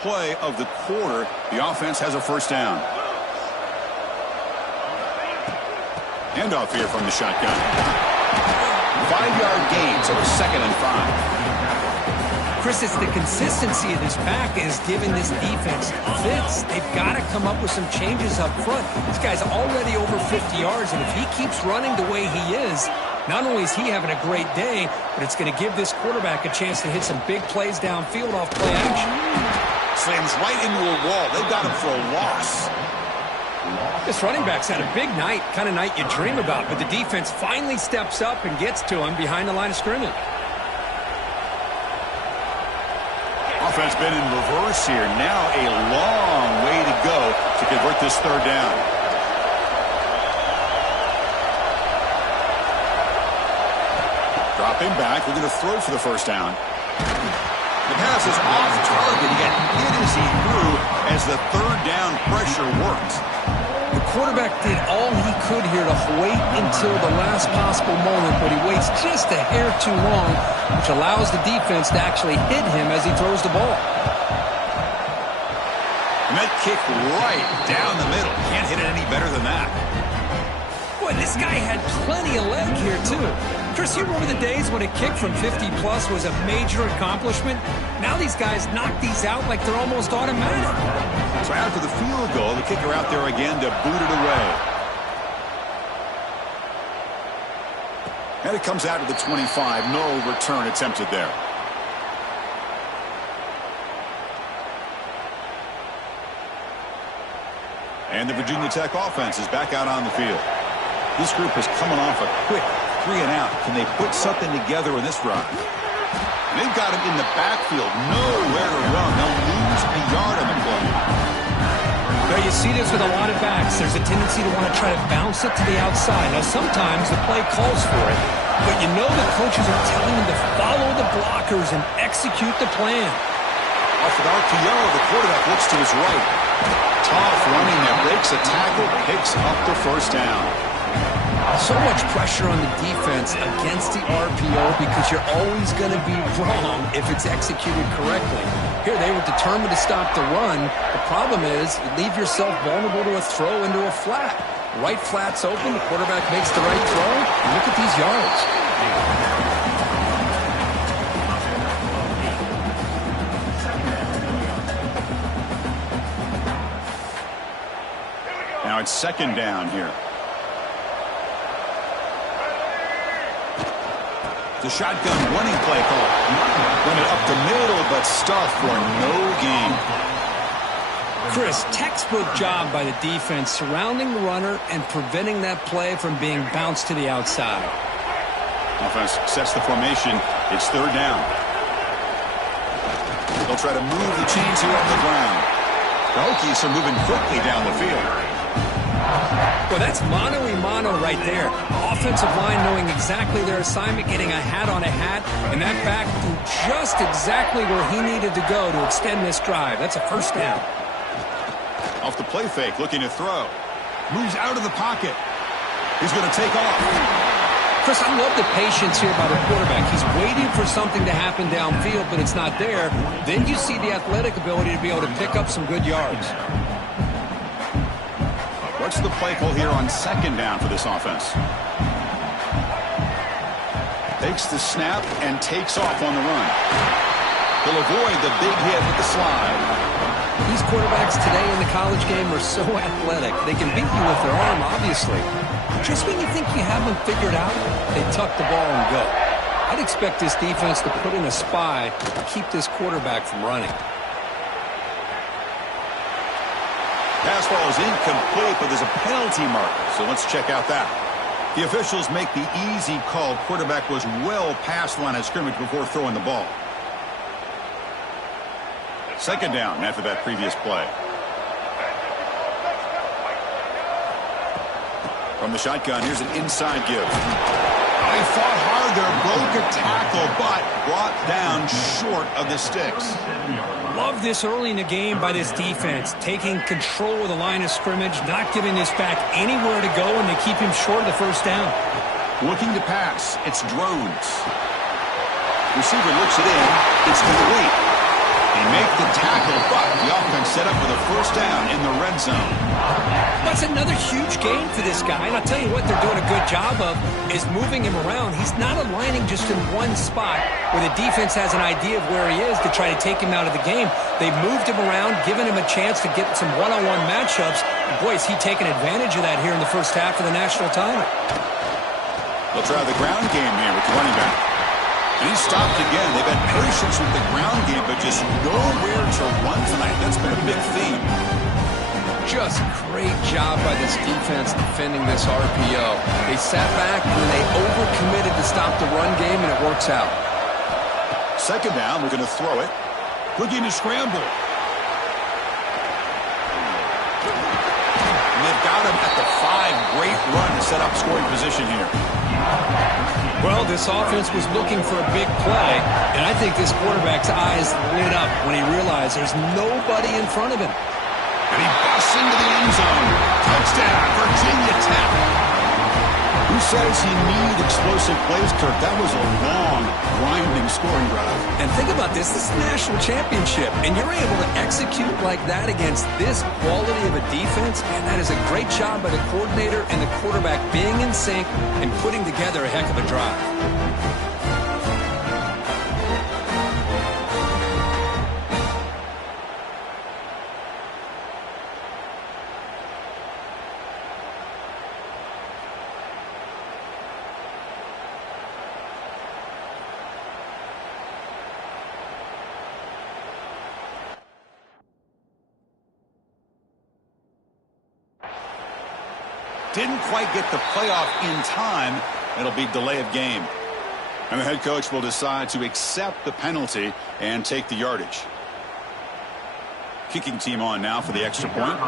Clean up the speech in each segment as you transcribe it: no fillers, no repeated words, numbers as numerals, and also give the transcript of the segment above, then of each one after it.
play of the quarter. The offense has a first down. Handoff here from the shotgun. 5-yard gain, so it's 2nd and 5. Chris, it's the consistency of this pack is giving this defense fits. They've got to come up with some changes up front. This guy's already over 50 yards, and if he keeps running the way he is, not only is he having a great day, but it's going to give this quarterback a chance to hit some big plays downfield off play action. Slams right into a wall. They've got him for a loss. This running back's had a big night, kind of night you dream about, but the defense finally steps up and gets to him behind the line of scrimmage. Offense been in reverse here. Now a long way to go to convert this 3rd down. Dropping back. We're going to throw for the first down. The pass is off target. He got hit as he threw as the 3rd down pressure worked. The quarterback did all he could here to wait until the last possible moment, but he waits just a hair too long, which allows the defense to actually hit him as he throws the ball. And that kick right down the middle. Can't hit it any better than that. Boy, this guy had plenty of leg here, too. Chris, you remember the days when a kick from 50-plus was a major accomplishment? Now these guys knock these out like they're almost automatic. So after the field goal, the kicker out there again to boot it away. And it comes out to the 25. No return attempted there. And the Virginia Tech offense is back out on the field. This group is coming off a quick 3-and-out. Can they put something together in this drive? They've got him in the backfield. Nowhere to run. They'll lose a yard on the play. Now you see this with a lot of backs. There's a tendency to want to try to bounce it to the outside. Now sometimes the play calls for it, but you know the coaches are telling them to follow the blockers and execute the plan. Off an RPO, the quarterback looks to his right. Tough running there. Breaks a tackle, picks up the first down. So much pressure on the defense against the RPO because you're always going to be wrong if it's executed correctly. Here they were determined to stop the run. The problem is you leave yourself vulnerable to a throw into a flat. Right flat's open, the quarterback makes the right throw, and look at these yards. Now it's 2nd down here. The shotgun running play call. Run it up the middle, but stuffed for no gain. Chris, textbook job by the defense surrounding the runner and preventing that play from being bounced to the outside. Offense sets the formation. It's 3rd down. They'll try to move the chains here on the ground. The Hokies are moving quickly down the field. Well, that's mano-a-mano right there. Offensive line knowing exactly their assignment, getting a hat on a hat, and that back threw just exactly where he needed to go to extend this drive. That's a first down. Off the play fake, looking to throw. Moves out of the pocket. He's going to take off. Chris, I love the patience here by the quarterback. He's waiting for something to happen downfield, but it's not there. Then you see the athletic ability to be able to pick up some good yards. What's the play call here on 2nd down for this offense? Takes the snap and takes off on the run. He'll avoid the big hit with the slide. These quarterbacks today in the college game are so athletic. They can beat you with their arm, obviously. Just when you think you have them figured out, they tuck the ball and go. I'd expect this defense to put in a spy to keep this quarterback from running. Pass ball is incomplete, but there's a penalty marker, so let's check out that. The officials make the easy call. Quarterback was well past the line of scrimmage before throwing the ball. 2nd down after that previous play. From the shotgun, here's an inside give. He fought hard there, broke a tackle, but brought down short of the sticks. Love this early in the game by this defense, taking control of the line of scrimmage, not giving this back anywhere to go, and they keep him short of the first down. Looking to pass, it's Drones. Receiver looks it in, it's complete. They make the tackle, but red zone. That's another huge gain for this guy, and I'll tell you what they're doing a good job of is moving him around. He's not aligning just in one spot where the defense has an idea of where he is to try to take him out of the game. They've moved him around, given him a chance to get some one-on-one matchups. Boy, is he taking advantage of that here in the first half of the national title. They'll try the ground game here with the running back. And he's stopped again. They've had patience with the ground game, but just nowhere to run tonight. That's been a big theme. Just great job by this defense defending this RPO. They sat back and they overcommitted to stop the run game, and it works out. Second down, we're going to throw it. Looking to scramble. And they've got him at the 5. Great run to set up scoring position here. Well, this offense was looking for a big play, and I think this quarterback's eyes lit up when he realized there's nobody in front of him. And he busts into the end zone. Touchdown, Virginia Tech. Who says he needed explosive plays, Kirk? That was a long, grinding scoring drive. And think about this. This is a national championship, and you're able to execute like that against this quality of a defense, and that is a great job by the coordinator and the quarterback being in sync and putting together a heck of a drive. Didn't quite get the playoff in time. It'll be delay of game. And the head coach will decide to accept the penalty and take the yardage. Kicking team on now for the extra point. And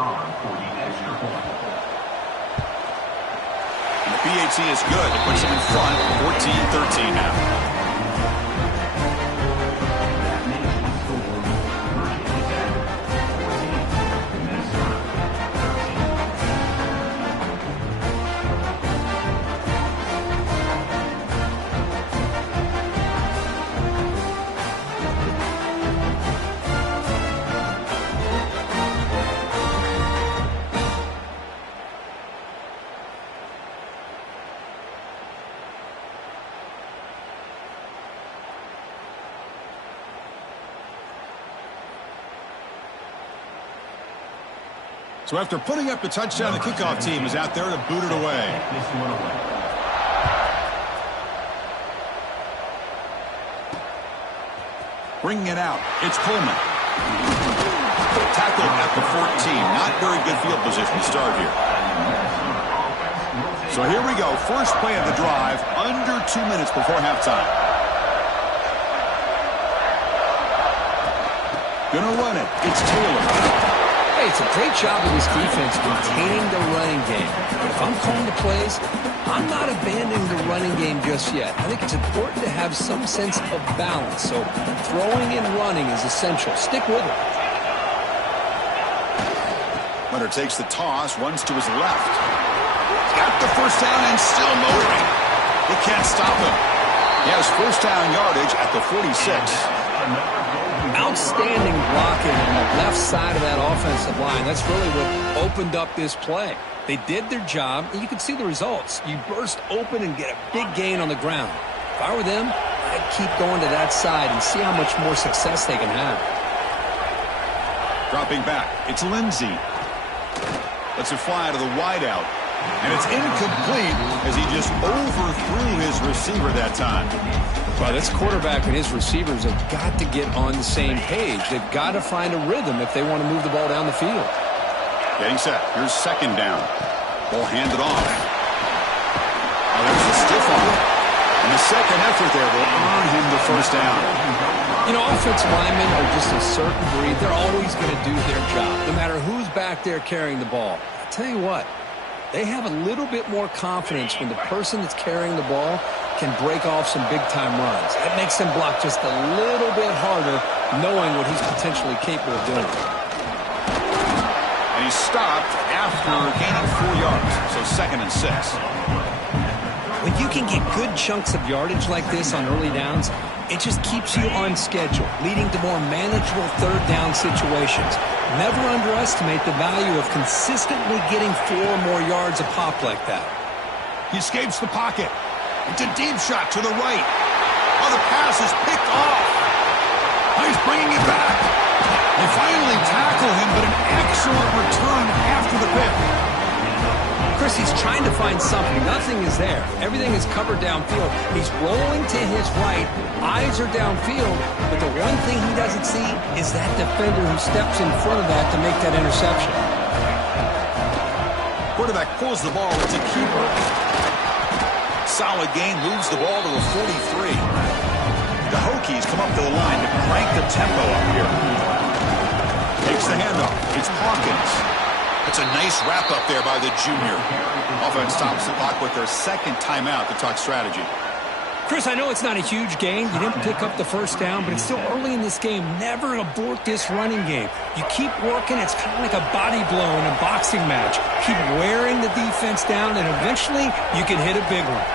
the PAT is good. It puts them in front, 14-13 now. So after putting up the touchdown, the kickoff team is out there to boot it away. Bringing it out. It's Coleman. Tackled at the 14. Not very good field position to start here. So here we go. First play of the drive. Under 2 minutes before halftime. Gonna run it. It's Taylor. It's a great job of this defense containing the running game. But if I'm calling the plays, I'm not abandoning the running game just yet. I think it's important to have some sense of balance. So throwing and running is essential. Stick with it. Leonard takes the toss, runs to his left. He's got the first down and still motoring. They can't stop him. He has first down yardage at the 46. Outstanding blocking on the left side of that offensive line. That's really what opened up this play. They did their job, and you can see the results. You burst open and get a big gain on the ground. If I were them, I'd keep going to that side and see how much more success they can have. Dropping back, it's Lindsey. Lets it fly to the wideout. And it's incomplete as he just overthrew his receiver that time. Well, this quarterback and his receivers have got to get on the same page. They've got to find a rhythm if they want to move the ball down the field. Getting set. Here's second down. Ball handed off. Oh, there's a stiff arm. And the second effort there will earn him the first down. You know, offensive linemen are just a certain breed. They're always going to do their job, no matter who's back there carrying the ball. I'll tell you what, they have a little bit more confidence when the person that's carrying the ball can break off some big-time runs. That makes them block just a little bit harder, knowing what he's potentially capable of doing. And he stopped after gaining 4 yards, so 2nd and 6. When you can get good chunks of yardage like this on early downs, it just keeps you on schedule, leading to more manageable third down situations. Never underestimate the value of consistently getting 4 or more yards a pop like that. He escapes the pocket. It's a deep shot to the right. Oh, the pass is picked off. Oh, he's bringing it back. They finally tackle him, but an excellent return after the pick. Chris, he's trying to find something. Nothing is there. Everything is covered downfield. He's rolling to his right. Eyes are downfield. But the one thing he doesn't see is that defender who steps in front of that to make that interception. Quarterback pulls the ball. It's a keeper. Solid gain. Moves the ball to the 43. The Hokies come up to the line to crank the tempo up here. Takes the handoff. It's Hawkins. It's a nice wrap up there by the junior. Offense stops the clock with their second timeout to talk strategy. Chris, I know it's not a huge gain. You didn't pick up the first down, but it's still early in this game. Never abort this running game. You keep working. It's kind of like a body blow in a boxing match. Keep wearing the defense down, and eventually you can hit a big one.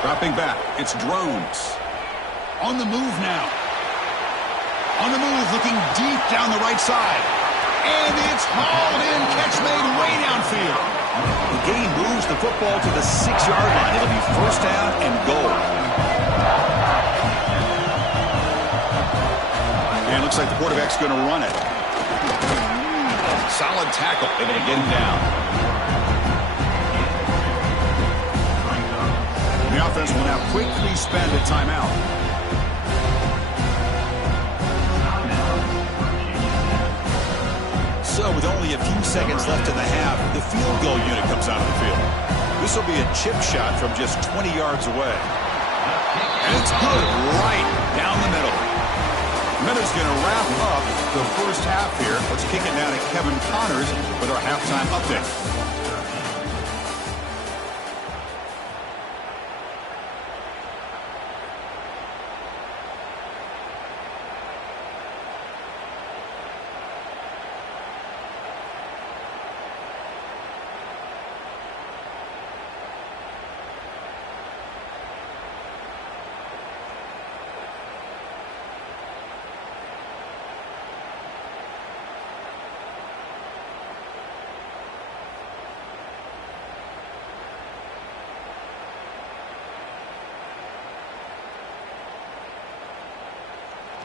Dropping back, it's Drones. On the move now. On the move, looking deep down the right side. And it's hauled in, catch made way downfield. The gain moves the football to the 6-yard line. It'll be first down and goal. And it looks like the quarterback's going to run it. Solid tackle, able to get him down. The offense will now quickly spend a timeout. So with only a few seconds left in the half, the field goal unit comes out of the field. This will be a chip shot from just 20 yards away. And it's good right down the middle. Miller's going to wrap up the first half here. Let's kick it now to Kevin Connors with our halftime update.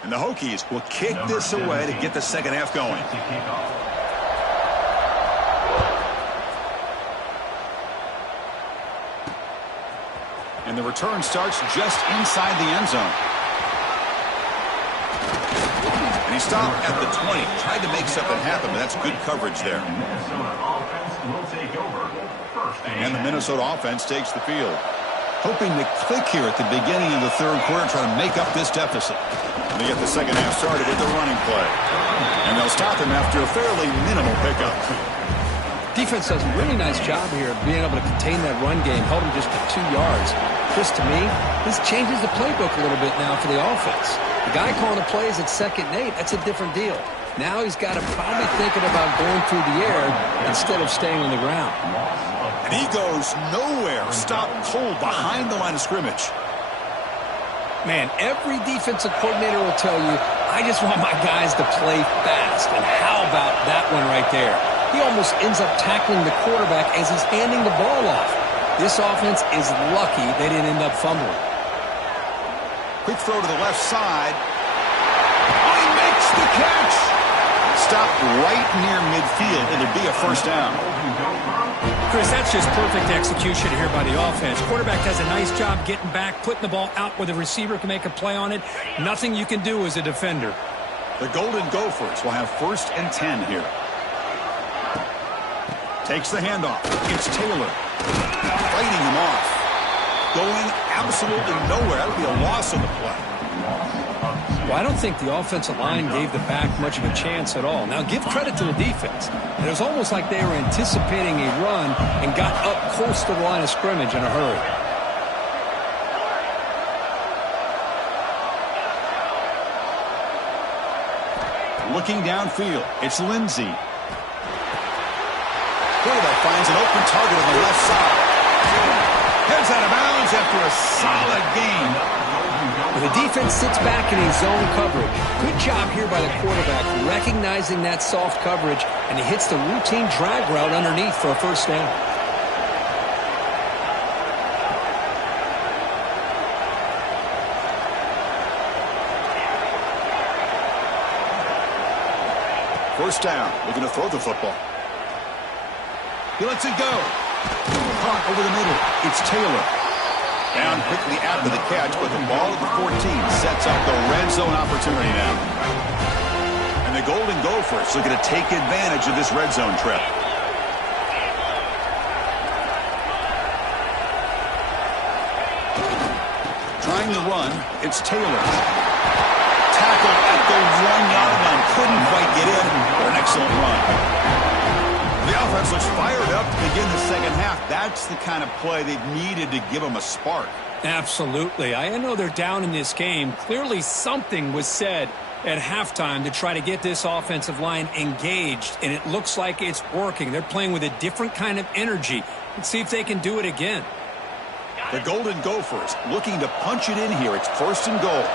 And the Hokies will kick this away to get the second half going. And the return starts just inside the end zone. And he stopped at the 20. Tried to make something happen, but that's good coverage there. And the Minnesota offense takes the field. Hoping to click here at the beginning of the third quarter, trying to make up this deficit. And they get the second half started with the running play. And they'll stop him after a fairly minimal pickup. Defense does a really nice job here of being able to contain that run game, held him just to 2 yards. Chris, to me, this changes the playbook a little bit now for the offense. The guy calling the plays at 2nd and 8, that's a different deal. Now he's got to probably thinking about going through the air instead of staying on the ground. And he goes nowhere. Stopped cold behind the line of scrimmage. Man, every defensive coordinator will tell you, I just want my guys to play fast. And how about that one right there? He almost ends up tackling the quarterback as he's handing the ball off. This offense is lucky they didn't end up fumbling. Quick throw to the left side. Oh, he makes the catch. Stopped right near midfield. It'll be a first down. Chris, that's just perfect execution here by the offense. Quarterback does a nice job getting back, putting the ball out where the receiver can make a play on it. Nothing you can do as a defender. The Golden Gophers will have 1st and 10 here. Takes the handoff. It's Taylor. Fighting him off. Going absolutely nowhere. That would be a loss on the play. Well, I don't think the offensive line gave the back much of a chance at all. Now, give credit to the defense. It was almost like they were anticipating a run and got up close to the line of scrimmage in a hurry. Looking downfield, it's Lindsey. Quarterback finds an open target on the left side. Heads out of bounds after a solid gain. Well, the defense sits back in his zone coverage. Good job here by the quarterback recognizing that soft coverage, and he hits the routine drag route underneath for a first down. First down, looking to throw the football. He lets it go. Caught over the middle. It's Taylor. Down quickly after the catch, but the ball at the 14 sets up the red zone opportunity now. And the Golden Gophers looking to take advantage of this red zone trip. Trying to run, it's Taylor. Tackle at the 1-yard line. Couldn't quite get in for an excellent run. The offense looks fired up to begin the second half. That's the kind of play they've needed to give them a spark. Absolutely. I know they're down in this game. Clearly something was said at halftime to try to get this offensive line engaged, and it looks like it's working. They're playing with a different kind of energy. Let's see if they can do it again. The Golden Gophers looking to punch it in here. It's first and goal.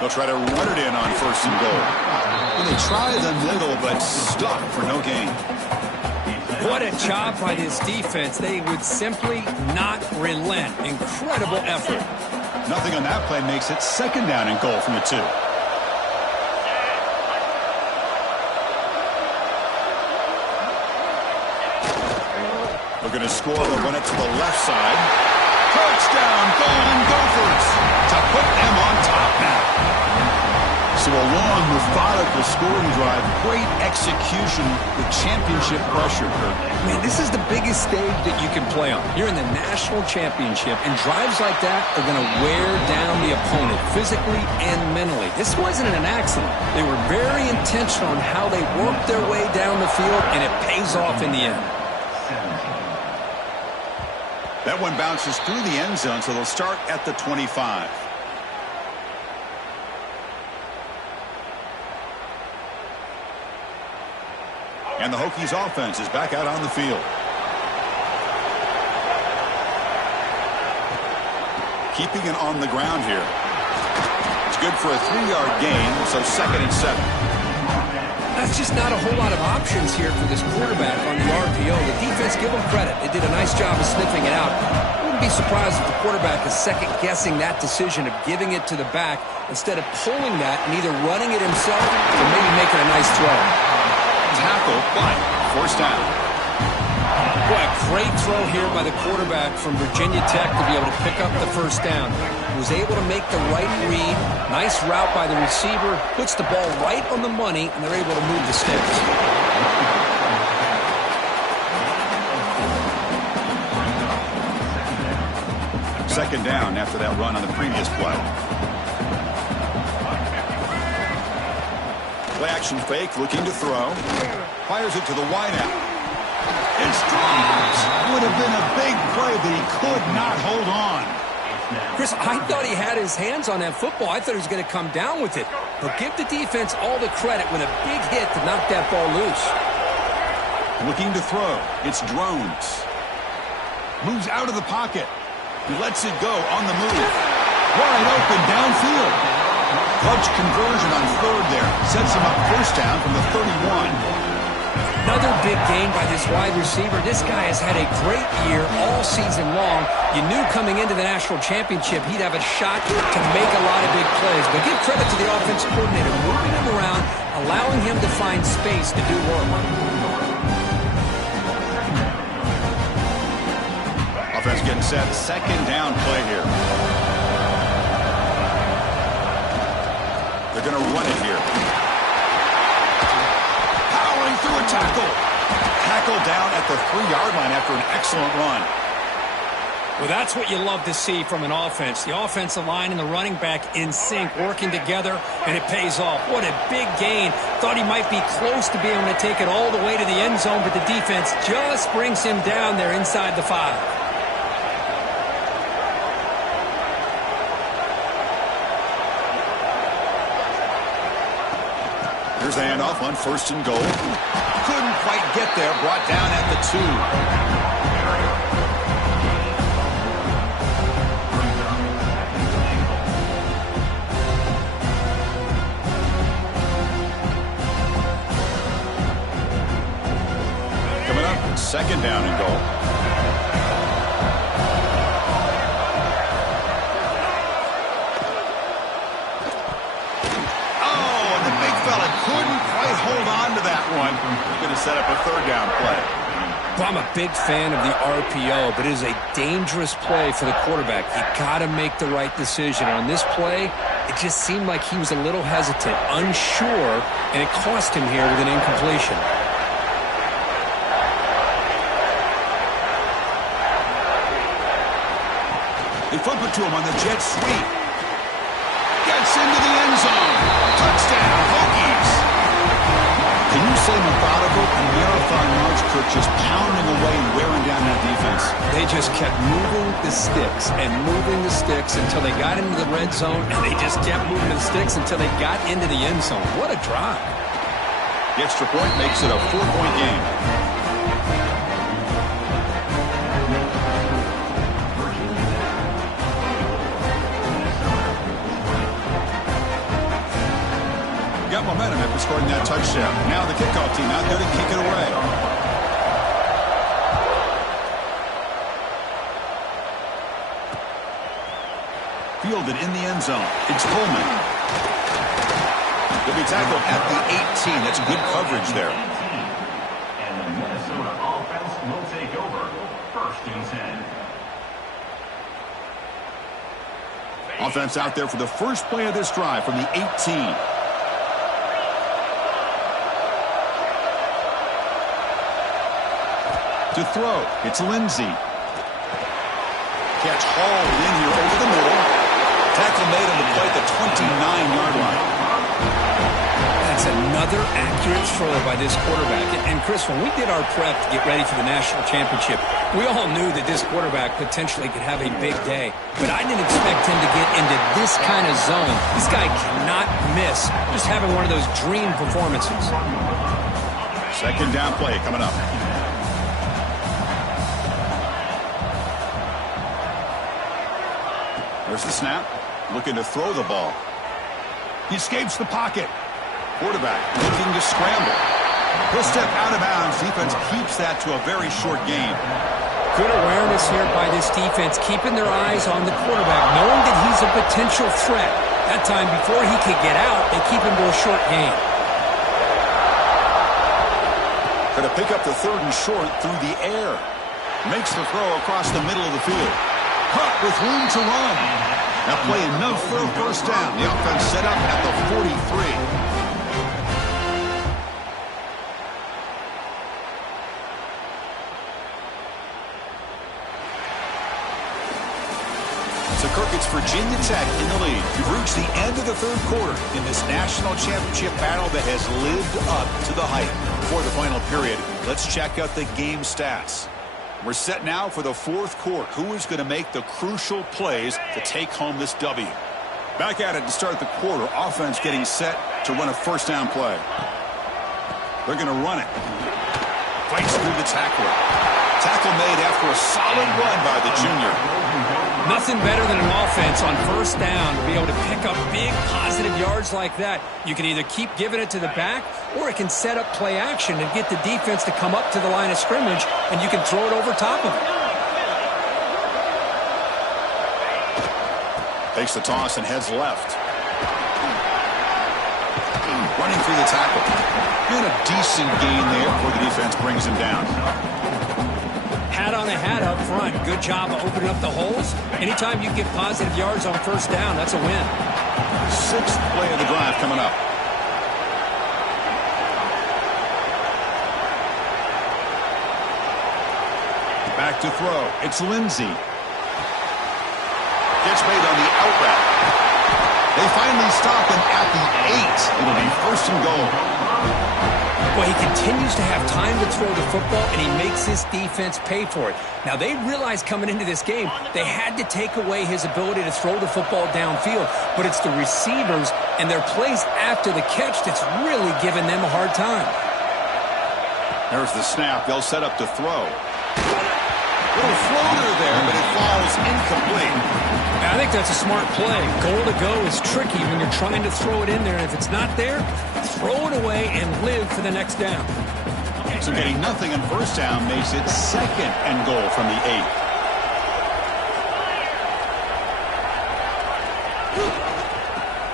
They'll try to run it in on first and goal. And they try the middle, but stuck for no gain. What a job by this defense. They would simply not relent. Incredible effort. Nothing on that play makes it second down and goal from the 2. Looking to score, they'll run it to the left side. Touchdown, Golden Gophers, to put them on top now. So a long, methodical scoring drive. Great execution with championship pressure, Kurt. Man, this is the biggest stage that you can play on. You're in the national championship, and drives like that are going to wear down the opponent physically and mentally. This wasn't an accident. They were very intentional on how they worked their way down the field, and it pays off in the end. That one bounces through the end zone, so they'll start at the 25. And the Hokies offense is back out on the field. Keeping it on the ground here. It's good for a 3-yard gain, so second and 7. That's just not a whole lot of options here for this quarterback on the RPO. The defense, give them credit. They did a nice job of sniffing it out. I wouldn't be surprised if the quarterback is second-guessing that decision of giving it to the back instead of pulling that and either running it himself or maybe making a nice throw. Tackle, but first down. Boy, a great throw here by the quarterback from Virginia Tech to be able to pick up the first down. He was able to make the right read. Nice route by the receiver. Puts the ball right on the money, and they're able to move the sticks. Second down after that run on the previous play. Play action fake, looking to throw. Fires it to the wideout. It's dropped. Would have been a big play, but he could not hold on. Chris, I thought he had his hands on that football. I thought he was going to come down with it. But give the defense all the credit with a big hit to knock that ball loose. Looking to throw. It's Drones. Moves out of the pocket. He lets it go on the move. Wide open downfield. Clutch conversion on third there. Sets him up first down from the 31. Another big gain by this wide receiver. This guy has had a great year all season long. You knew coming into the national championship he'd have a shot to make a lot of big plays. But give credit to the offensive coordinator, moving him around, allowing him to find space to do work. Offense getting set. Second down play here. They're going to run it here. Powering through a tackle. Tackle down at the 3-yard line after an excellent run. Well, that's what you love to see from an offense. The offensive line and the running back in sync, working together, and it pays off. What a big gain. Thought he might be close to being able to take it all the way to the end zone, but the defense just brings him down there inside the 5. himself on 1st and goal. Couldn't quite get there. Brought down at the 2. Coming up, 2nd down and goal. Couldn't quite hold on to that one. Going to set up a 3rd down play. Well, I'm a big fan of the RPO, but it is a dangerous play for the quarterback. You got to make the right decision. On this play, it just seemed like he was a little hesitant, unsure, and it cost him here with an incompletion. They flip it to him on the jet sweep. Gets into the end zone. Touchdown, Hokies. Can you say methodical and marathon march, Kirk, just pounding away and wearing down that defense? They just kept moving the sticks and moving the sticks until they got into the red zone, and they just kept moving the sticks until they got into the end zone. What a drive. The extra point makes it a 4-point game. Got momentum after scoring that touchdown. Now the kickoff team out there to kick it away. Fielded in the end zone. It's Coleman. He'll be tackled at the 18. That's good coverage there. And the Minnesota offense will take over. 1st and 10. Offense out there for the first play of this drive from the 18. To throw, it's Lindsey. Catch hauled in here over the middle. Tackle made on the play at the 29-yard line. That's another accurate throw by this quarterback. And Chris, when we did our prep to get ready for the national championship, we all knew that this quarterback potentially could have a big day. But I didn't expect him to get into this kind of zone. This guy cannot miss. Just having one of those dream performances. 2nd down play coming up. There's the snap. Looking to throw the ball. He escapes the pocket. Quarterback looking to scramble. He'll step out of bounds. Defense keeps that to a very short gain. Good awareness here by this defense, keeping their eyes on the quarterback, knowing that he's a potential threat. That time, before he could get out, they keep him to a short gain. Going to pick up the 3rd and short through the air. Makes the throw across the middle of the field. Caught with room to run. Now play enough for a 1st down. The offense set up at the 43. So Kirk, it's Virginia Tech in the lead. We've reached the end of the 3rd quarter in this national championship battle that has lived up to the hype. Before the final period, let's check out the game stats. We're set now for the 4th quarter. Who is going to make the crucial plays to take home this W? Back at it to start the quarter. Offense getting set to run a 1st down play. They're going to run it. Fights through the tackler. Tackle made after a solid run by the junior. Nothing better than an offense on 1st down to be able to pick up big positive yards like that. You can either keep giving it to the back, or it can set up play action and get the defense to come up to the line of scrimmage, and you can throw it over top of it. Takes the toss and heads left. Running through the tackle. And a decent gain there before the defense brings him down. Hat on a hat up front. Good job of opening up the holes. Anytime you get positive yards on 1st down, that's a win. 6th play of the drive coming up. Back to throw. It's Lindsey. Gets made on the out route. They finally stop him at the 8. It'll be 1st and goal. Well, he continues to have time to throw the football, and he makes his defense pay for it. Now, they realized coming into this game, they had to take away his ability to throw the football downfield, but it's the receivers and their plays after the catch that's really given them a hard time. There's the snap. They'll set up to throw. Little floater there, but it falls incomplete. I think that's a smart play. Goal to go is tricky when you're trying to throw it in there, and if it's not there, throw it away and live for the next down. So getting nothing on first down makes it 2nd and goal from the 8.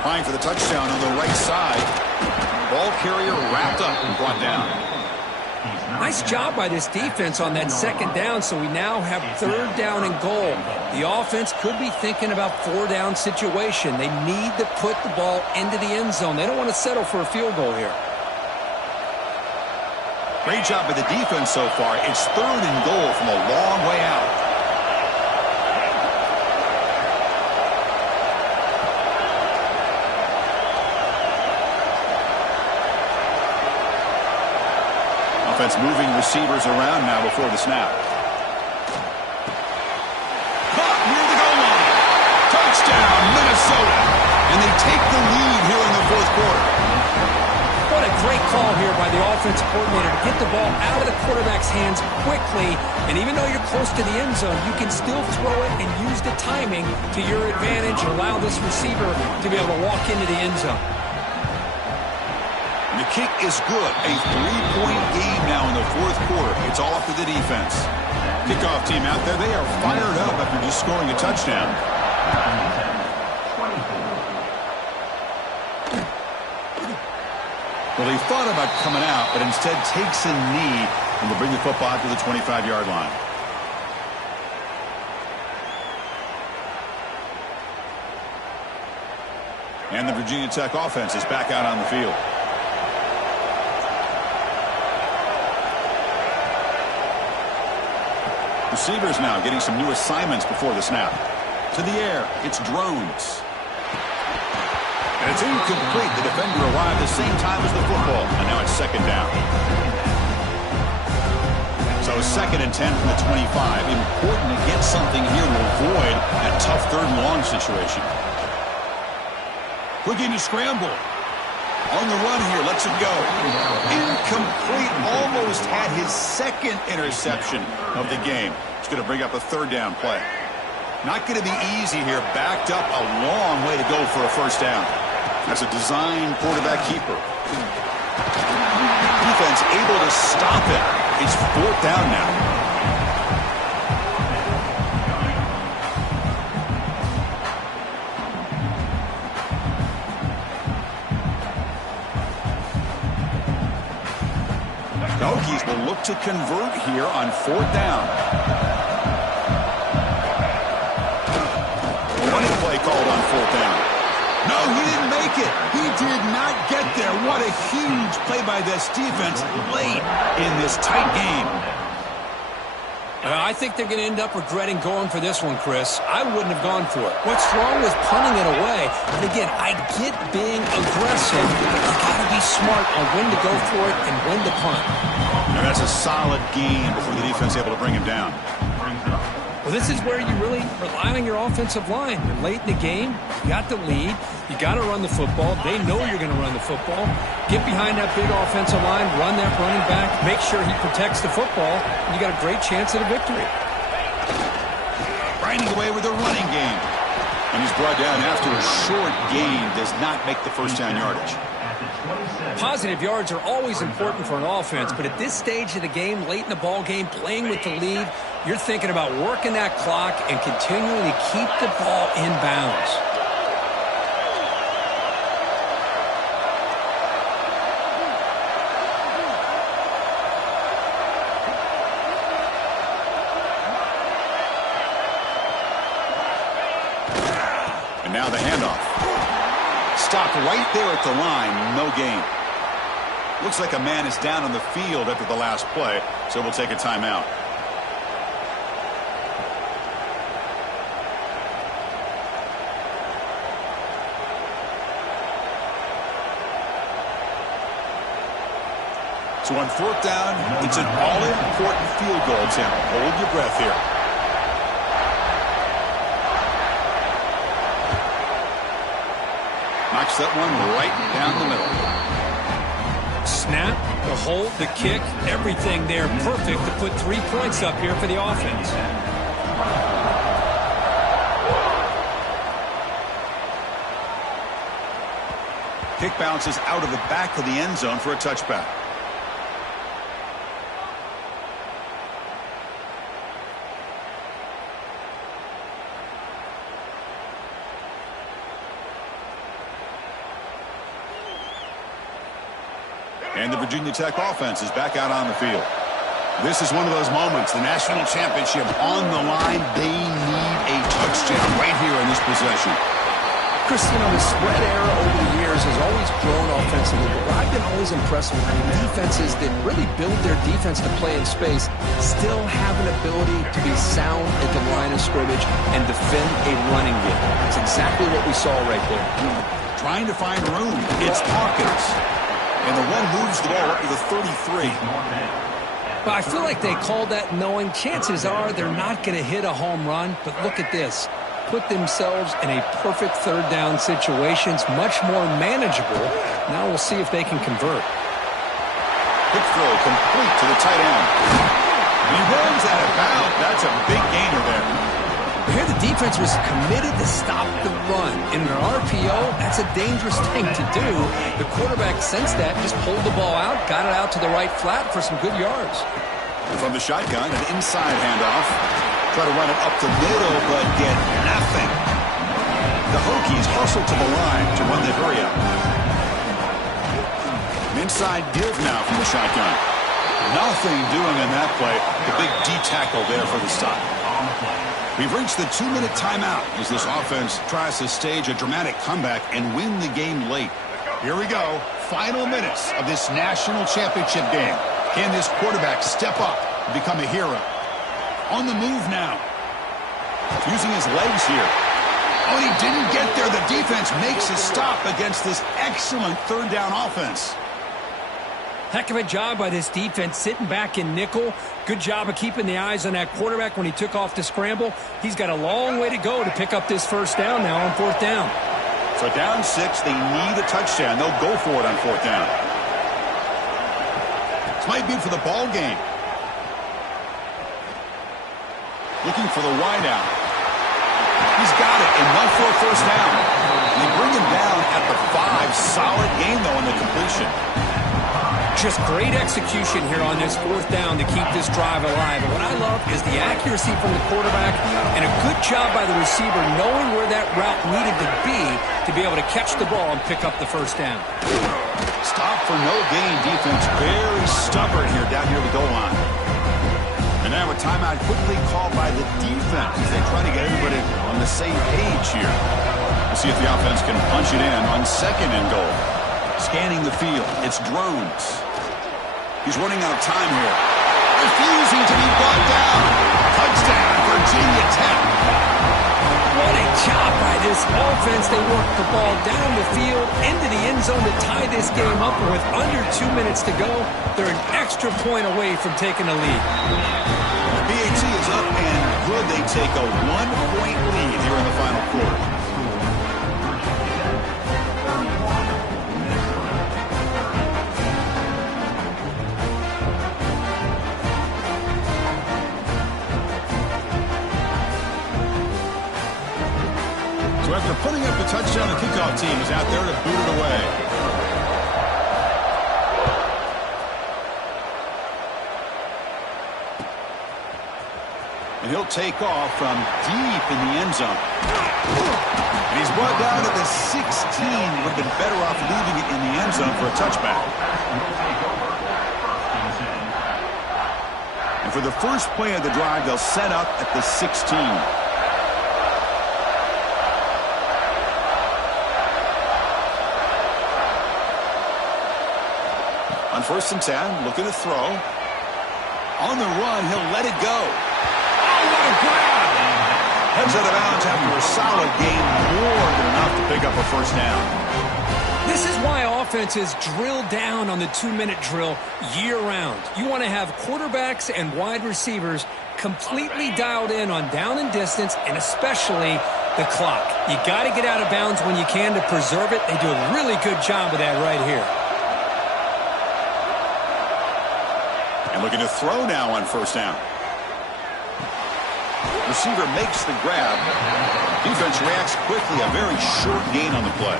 Trying for the touchdown on the right side. Ball carrier wrapped up and brought down. Nice job by this defense on that 2nd down, so we now have 3rd down and goal. The offense could be thinking about 4-down situation. They need to put the ball into the end zone. They don't want to settle for a field goal here. Great job by the defense so far. It's 3rd and goal from a long way out. Offense moving receivers around now before the snap. Caught near the goal line. Touchdown, Minnesota. And they take the lead here in the 4th quarter. What a great call here by the offensive coordinator to get the ball out of the quarterback's hands quickly. And even though you're close to the end zone, you can still throw it and use the timing to your advantage and allow this receiver to be able to walk into the end zone. The kick is good. A 3-point game now in the 4th quarter. It's all up to the defense. Kickoff team out there. They are fired up after just scoring a touchdown. Well, he thought about coming out, but instead takes a knee and will bring the football to the 25-yard line. And the Virginia Tech offense is back out on the field. Receivers now getting some new assignments before the snap. To the air, it's drones. And it's incomplete. The defender arrived the same time as the football. And now it's 2nd down. So 2nd and 10 from the 25. Important to get something here to avoid that tough 3rd and long situation. Looking to scramble. On the run here, lets it go. Incomplete. Almost had his 2nd interception of the game. It's going to bring up a 3rd down play. Not going to be easy here. Backed up a long way to go for a 1st down. That's a design quarterback keeper. Defense able to stop it. It's 4th down now. Hokies will look to convert here on 4th down. Running play called on 4th down. No, he didn't make it. He did not get there. What a huge play by this defense late in this tight game. I think they're going to end up regretting going for this one, Chris. I wouldn't have gone for it. What's wrong with punting it away? And again, I get being aggressive, but you got to be smart on when to go for it and when to punt. Now that's a solid game before the defense able to bring him down. Well, this is where you really rely on your offensive line. You're late in the game. You got the lead. You got to run the football. They know you're going to run the football. Get behind that big offensive line. Run that running back. Make sure he protects the football. And you got a great chance at a victory. Grinding away with a running game. And he's brought down after a short gain. Does not make the 1st down yardage. Positive yards are always important for an offense, but at this stage of the game, late in the ball game, playing with the lead, you're thinking about working that clock and continuing to keep the ball in bounds. And now the handoff. Stopped right there at the line, no gain. Looks like a man is down on the field after the last play, so we'll take a timeout. So on 4th down, it's an all-important field goal attempt. Hold your breath here. Knocks that one right down the middle. Snap, the hold, the kick, everything there perfect to put 3 points up here for the offense. Kick bounces out of the back of the end zone for a touchback. And the Virginia Tech offense is back out on the field. This is one of those moments, the national championship on the line. They need a touchdown right here in this possession. Chris, the spread era over the years has always grown offensively, but I've been always impressed with defenses that really build their defense to play in space, still have an ability to be sound at the line of scrimmage and defend a running game. That's exactly what we saw right there. Trying to find room. It's Hawkins. And the one moves the ball up to the 33. But I feel like they called that knowing chances are they're not going to hit a home run. But look at this. Put themselves in a perfect third down situation. It's much more manageable. Now we'll see if they can convert. Quick throw complete to the tight end. He runs out of bounds. That's a big gainer there. Here the defense was committed to stop the run. In an RPO, that's a dangerous thing to do. The quarterback sensed that, just pulled the ball out, got it out to the right flat for some good yards. From the shotgun, an inside handoff. Try to run it up the middle, but get nothing. The Hokies hustle to the line to run the hurry up. An inside give now from the shotgun. Nothing doing in that play. The big D tackle there for the stop. We've reached the 2-minute timeout as this offense tries to stage a dramatic comeback and win the game late. Here we go. Final minutes of this national championship game. Can this quarterback step up and become a hero? On the move now. Using his legs here. Oh, and he didn't get there. The defense makes a stop against this excellent third down offense. Heck of a job by this defense sitting back in nickel. Good job of keeping the eyes on that quarterback when he took off to scramble. He's got a long way to go to pick up this first down now on 4th down. So down 6, they need a touchdown. They'll go for it on 4th down. This might be for the ball game. Looking for the wideout. He's got it, enough for a first down. They bring him down at the 5. Solid game, though, in the completion. Just great execution here on this 4th down to keep this drive alive. And what I love is the accuracy from the quarterback and a good job by the receiver knowing where that route needed to be able to catch the ball and pick up the first down. Stop for no gain defense. Very stubborn here down near the goal line. And now a timeout quickly called by the defense as they try to get everybody on the same page here. We'll see if the offense can punch it in on 2nd and goal. Scanning the field. It's Drones. He's running out of time here. Refusing to be brought down. Touchdown, Virginia Tech. What a job by this offense. They worked the ball down the field into the end zone to tie this game up. And with under 2 minutes to go, they're an extra point away from taking the lead. The BAT is up and good. They take a 1-point lead here in the final quarter. So after putting up the touchdown, the kickoff team is out there to boot it away. And he'll take off from deep in the end zone. And he's brought down to the 16. Would have been better off leaving it in the end zone for a touchback. And for the first play of the drive, they'll set up at the 16. On 1st and 10, looking to throw. On the run, he'll let it go. Oh, what a grab! Heads out of bounds after a solid game, more than enough to pick up a first down. This is why offenses drill down on the 2-minute drill year-round. You want to have quarterbacks and wide receivers completely dialed in on down and distance, and especially the clock. You got to get out of bounds when you can to preserve it. They do a really good job of that right here. And looking to throw now on first down. Receiver makes the grab. Defense reacts quickly. A very short gain on the play.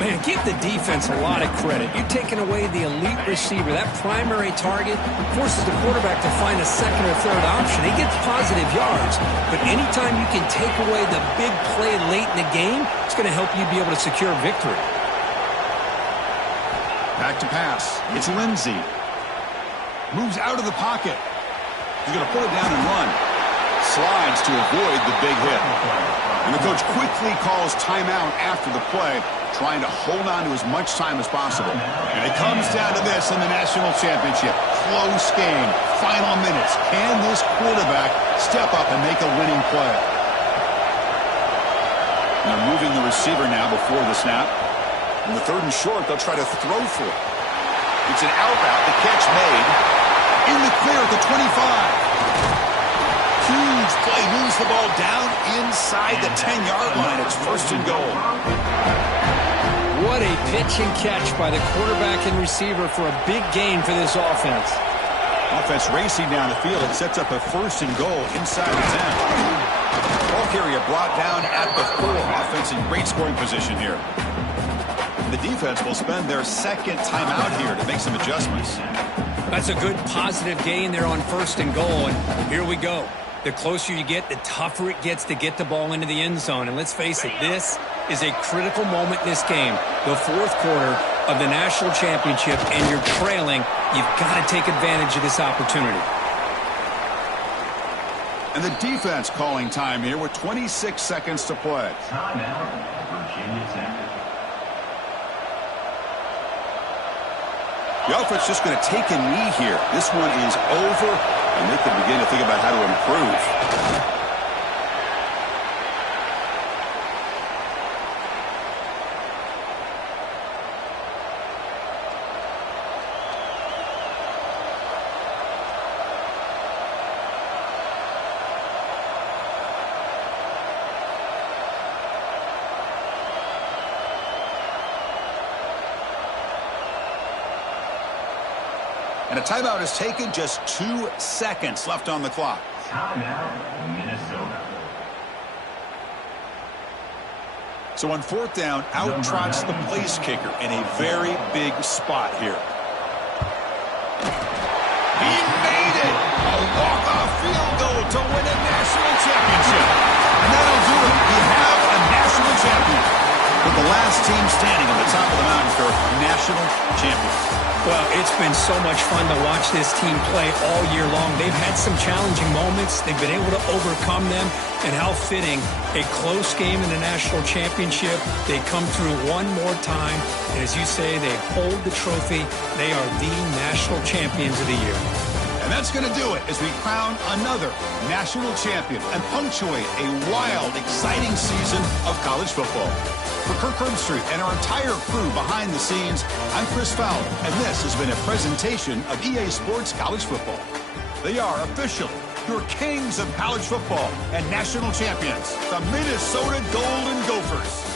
Man, give the defense a lot of credit. You're taking away the elite receiver. That primary target forces the quarterback to find a second or third option. He gets positive yards. But anytime you can take away the big play late in the game, it's going to help you be able to secure victory. Back to pass. It's Lindsey. Moves out of the pocket. He's going to pull it down and run. Slides to avoid the big hit. And the coach quickly calls timeout after the play, trying to hold on to as much time as possible. And it comes down to this in the national championship. Close game. Final minutes. Can this quarterback step up and make a winning play? And they're moving the receiver now before the snap. In the third and short, they'll try to throw for it. It's an out route. The catch made. In the clear at the 25. Huge play. Moves the ball down inside the 10-yard line. It's first and goal. What a pitch and catch by the quarterback and receiver for a big gain for this offense. Offense racing down the field. It sets up a first and goal inside the 10. Ball carrier brought down at the 4. Offense in great scoring position here. The defense will spend their second timeout here to make some adjustments. That's a good positive gain there on first and goal. And here we go. The closer you get, the tougher it gets to get the ball into the end zone. And let's face it, this is a critical moment in this game. The fourth quarter of the national championship, and you're trailing. You've got to take advantage of this opportunity. And the defense calling time here with 26 seconds to play. Timeout, Virginia Tech. The offense just going to take a knee here. This one is over, and they can begin to think about how to improve. And a timeout is taken, just 2 seconds left on the clock. Timeout, Minnesota. So on fourth down, out trots the place kicker in a very big spot here. He made it! A walk-off field goal to win a national championship. And that'll do it. We have a national champion. But the last team standing on the top of the mountain for national champions. Well, it's been so much fun to watch this team play all year long. They've had some challenging moments. They've been able to overcome them. And how fitting, a close game in the national championship. They come through one more time. And as you say, they hold the trophy. They are the national champions of the year. And that's going to do it as we crown another national champion and punctuate a wild, exciting season of college football. For Kirk Herbstreit and our entire crew behind the scenes, I'm Chris Fowler, and this has been a presentation of EA Sports College Football. They are officially your kings of college football and national champions, the Minnesota Golden Gophers.